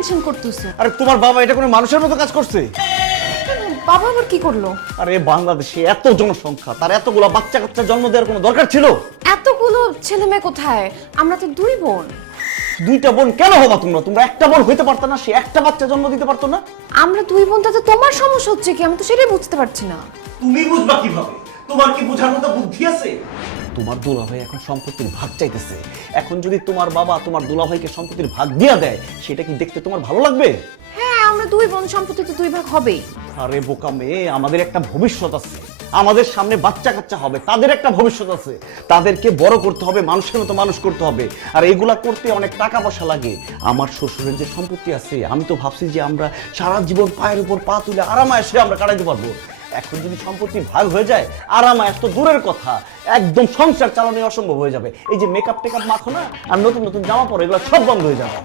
Tension করতেছো? আরে তোমার বাবা এটা কোনো মানুষের মতো কাজ করছে? বাবা আবার কি করলো? আরে বাংলাদেশে এত জনসংখ্যা, তার এতগুলা বাচ্চা কাচ্চা জন্ম দেওয়ার কোনো দরকার ছিল? এতগুলো ছেলে মেয়ে কোথায়? আমরা তো দুই বোন। দুইটা বোন কেন হবা তোমরা? তোমরা একটা বোন হইতে পারতো না? সে একটা বাচ্চা জন্ম দিতে পারতো না? আমরা দুই বোন, তাতে তোমার সমস্যা হচ্ছে কি? আমি তো সেটাই বুঝতে পারছি না। তুমি বুঝবা কিভাবে? তোমার কি বোঝার মতো বুদ্ধি আছে? তোমার দুলাভাই এখন সম্পত্তির ভাগ চাইতেছে। এখন যদি তোমার বাবা তোমার দুলাভাইকে সম্পত্তির ভাগ দিয়া দেয়, সেটা কি দেখতে তোমার ভালো লাগবে? হ্যাঁ, আমরা দুই বোন, সম্পত্তিতে দুই ভাগ হবেই। আরে বোকা মেয়ে, আমাদের একটা ভবিষ্যৎ আছে, আমাদের সামনে বাচ্চা কাচ্চা হবে, তাদের একটা ভবিষ্যৎ আছে, তাদেরকে বড় করতে হবে, মানুষের মতো মানুষ করতে হবে। আর এগুলা করতে অনেক টাকা পয়সা লাগে। আমার শ্বশুরের যে সম্পত্তি আছে, আমি তো ভাবছি যে আমরা সারা জীবন পায়ের উপর পা তুলে আরামায়েশে আমরা কাটাইতে পারবো। এখন যদি সম্পত্তি ভাগ হয়ে যায়, আরামায়েশ তো দূরের কথা, একদম সংসার চালানো অসম্ভব হয়ে যাবে। এই যে মেকআপ টেকআপ মাখো না আর নতুন নতুন জামা পরো, এগুলো সব বন্ধ হয়ে যাবে।